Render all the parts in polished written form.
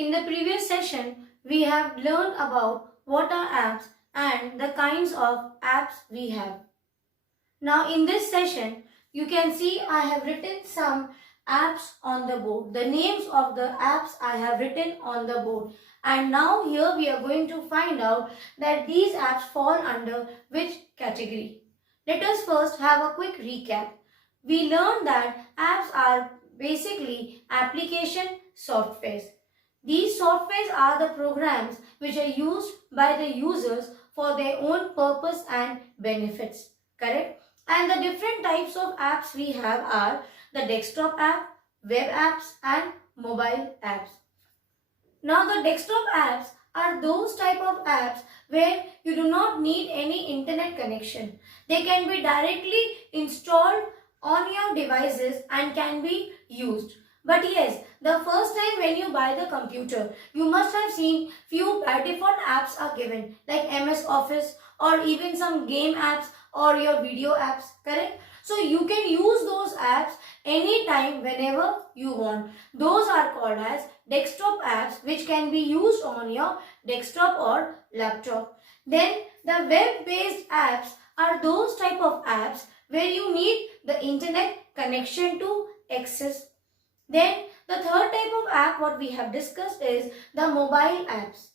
In the previous session, we have learned about what are apps and the kinds of apps we have. Now in this session, you can see I have written some apps on the board. The names of the apps I have written on the board. And now here we are going to find out that these apps fall under which category. Let us first have a quick recap. We learned that apps are basically application softwares. These softwares are the programs which are used by the users for their own purpose and benefits. Correct? And the different types of apps we have are the desktop app, web apps and mobile apps. Now the desktop apps are those type of apps where you do not need any internet connection. They can be directly installed on your devices and can be used. But yes, the first time when you buy the computer, you must have seen few by default apps are given like MS Office or even some game apps or your video apps, correct? So you can use those apps anytime whenever you want. Those are called as desktop apps which can be used on your desktop or laptop. Then the web-based apps are those type of apps where you need the internet connection to access. Then the third type of app what we have discussed is the mobile apps.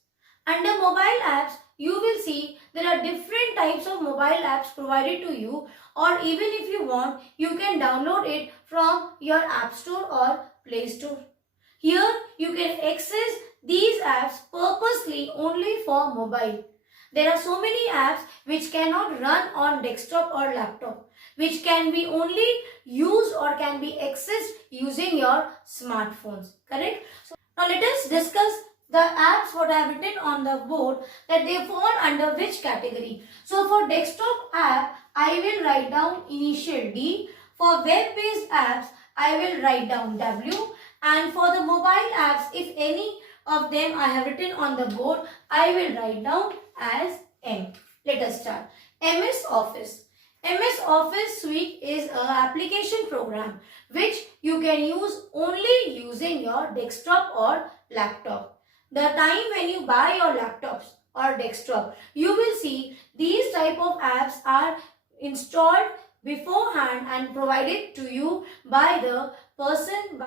Under mobile apps, you will see there are different types of mobile apps provided to you, or even if you want, you can download it from your App Store or Play Store. Here, you can access these apps purposely only for mobile. There are so many apps which cannot run on desktop or laptop, which can be only used or can be accessed using your smartphones. Correct? So, now let us discuss the apps what I have written on the board that they fall under which category. So for desktop app, I will write down initial D. For web-based apps, I will write down W. And for the mobile apps, if any of them I have written on the board, I will write down as M. Let us start. MS Office. MS Office Suite is an application program which you can use only using your desktop or laptop. The time when you buy your laptops or desktop, you will see these type of apps are installed beforehand and provided to you by the person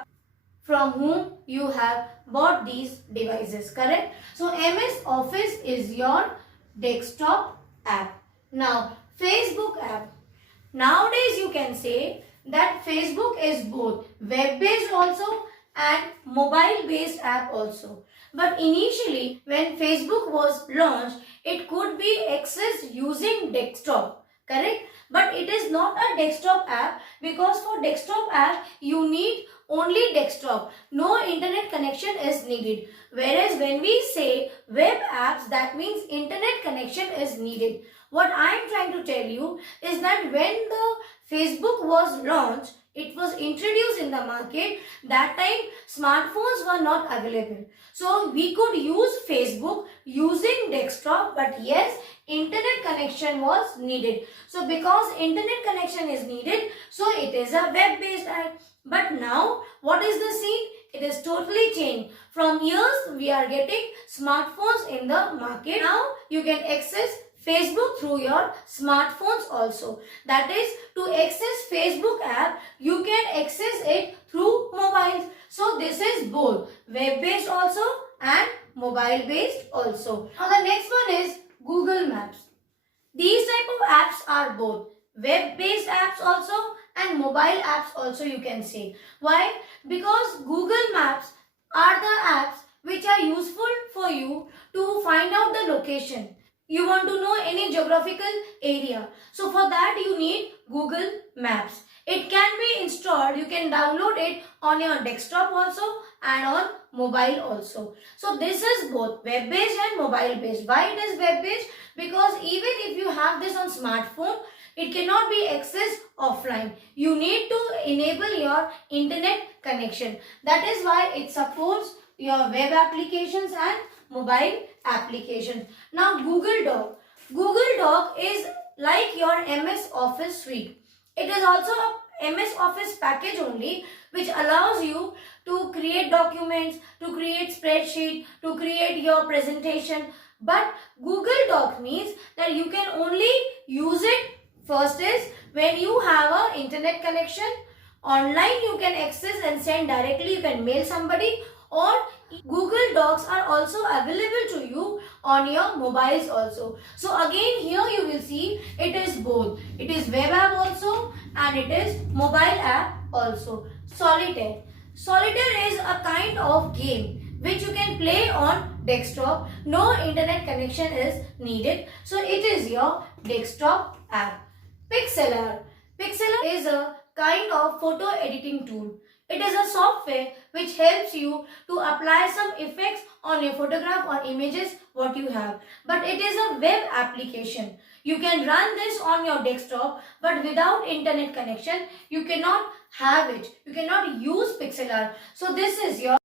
from whom you have bought these devices, correct? So MS Office is your desktop app. Now Facebook app. Nowadays you can say that Facebook is both web-based also and mobile-based app also. But initially when Facebook was launched, it could be accessed using desktop, correct? But it is not a desktop app because for desktop app you need only desktop. No internet connection is needed. Whereas when we say web apps, that means internet connection is needed. What I am trying to tell you is that when the Facebook was launched, it was introduced in the market, that time smartphones were not available. So we could use Facebook using desktop, but yes, internet connection was needed. So because internet connection is needed, so it is a web-based app. But now what is the scene? It is totally changed. From years we are getting smartphones in the market. Now you can access Facebook through your smartphones also. That is, to access Facebook app, you can access it through mobiles. So this is both web-based also and mobile-based also. Now the next one is Google Maps. These type of apps are both web-based apps also and mobile apps also, you can say. Why? Because Google Maps are the apps which are useful for you to find out the location. You want to know any geographical area. So for that you need Google Maps. It can be installed, you can download it on your desktop also and on mobile also. So this is both web-based and mobile-based. Why it is web-based? Because even if you have this on smartphone, it cannot be accessed offline. You need to enable your internet connection. That is why it supports your web applications and mobile applications. Now Google Doc. Google Doc is like your MS Office suite. It is also a MS Office package only which allows you to create documents, to create spreadsheets, spreadsheet, to create your presentation. But Google Docs means that you can only use it first is when you have an internet connection. Online you can access and send directly, you can mail somebody, or Google Docs are also available to you on your mobiles also. So again here you will see it is both. It is web app also and it is mobile app also. Solitaire. Solitaire is a kind of game which you can play on desktop. No internet connection is needed. So it is your desktop app. Pixelart. Pixelart is a kind of photo editing tool. It is a software which helps you to apply some effects on your photograph or images what you have. But it is a web application. You can run this on your desktop, but without internet connection, you cannot have it. You cannot use Pixelart. So this is your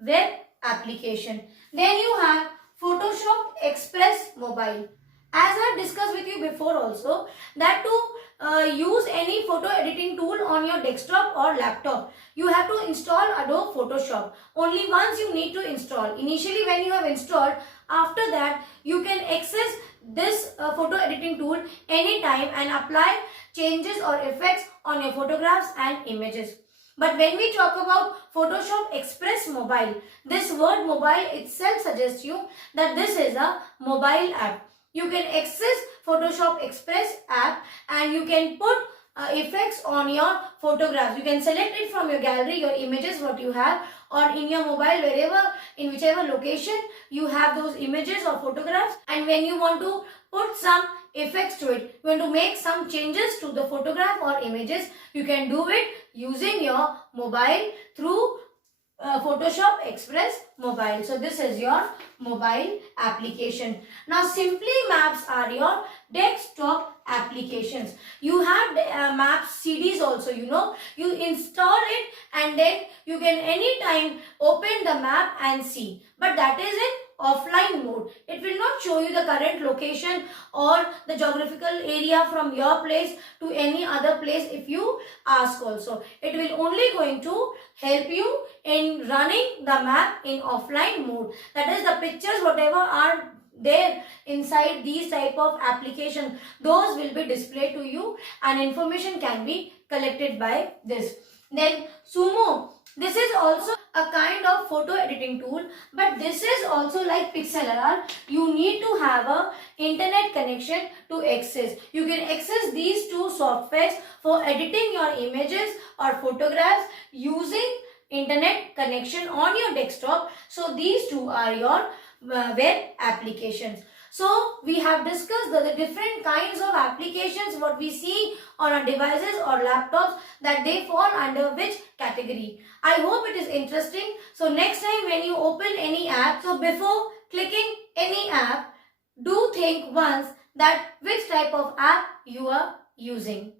web application. Then you have Photoshop Express Mobile. As I discussed with you before also, that to use any photo editing tool on your desktop or laptop, you have to install Adobe Photoshop. Only once you need to install. Initially when you have installed, after that you can access this photo editing tool anytime and apply changes or effects on your photographs and images. But when we talk about Photoshop Express Mobile, this word mobile itself suggests you that this is a mobile app. You can access Photoshop Express app and you can put effects on your photographs. You can select it from your gallery, your images what you have, or in your mobile, wherever, in whichever location you have those images or photographs. And when you want to put some effects to it, you want to make some changes to the photograph or images, you can do it using your mobile through Photoshop Express Mobile. So this is your mobile application. Now Simply Maps are your desktop applications. You have maps CDs also, you know. You install it and then you can anytime open the map and see. But that is in offline mode. It will not show you the current location or the geographical area from your place to any other place if you ask also. It will only going to help you in running the map in offline mode. That is the pictures whatever are there inside these type of application, those will be displayed to you and information can be collected by this. Then Sumo. This is also a kind of photo editing tool, but this is also like Pixelart. You need to have a internet connection to access. You can access these two softwares for editing your images or photographs using internet connection on your desktop. So these two are your web applications. So we have discussed the different kinds of applications what we see on our devices or laptops, that they fall under which category. I hope it is interesting. So next time when you open any app, so before clicking any app, do think once that which type of app you are using.